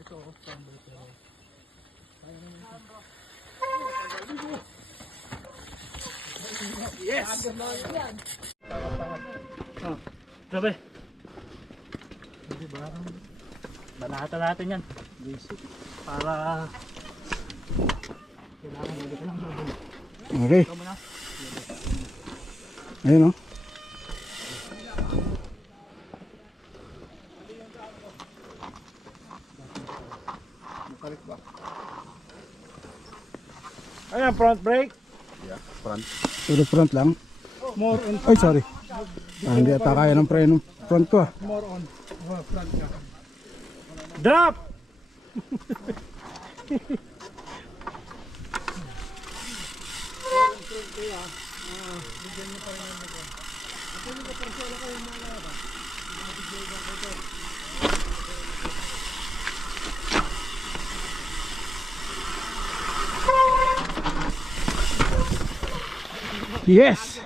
Ito, standby pero. Kaya naman ito. Yes! Oh, grabe. Hindi ba? Banata natin yan. Basic. Para kailangan ulit ko lang. Okay. Ayun o. Ayan, front brake. Yeah, front. Puro front lang. More on. Ay, sorry. Hindi ata kaya ng preno. Front ko ah. More on. Front ka. Drop! Yes!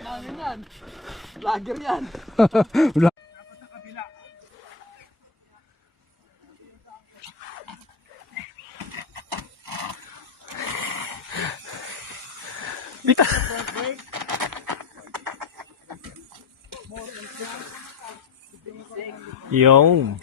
Lager yan. Dito. Yung.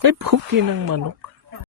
Ay, puki ng manok.